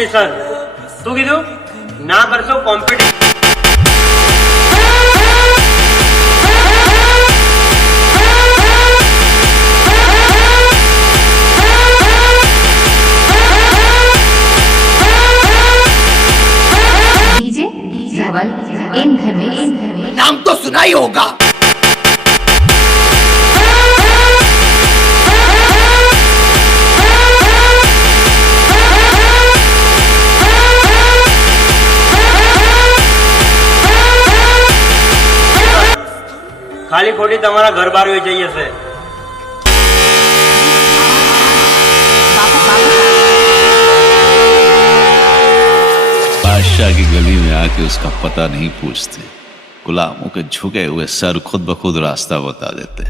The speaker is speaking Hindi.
કોમ્પિટિશન શું કીધું ના કરશો કોમ્પિટિશન इन घर में नाम तो सुना ही होगा। ખાલી ખોટી તમારા ઘર બાર વેચાઈ જશે बादशाह की गली में आके उसका पता नहीं पूछते, गुलामों के झुके हुए सर खुद ब खुद रास्ता बता देते।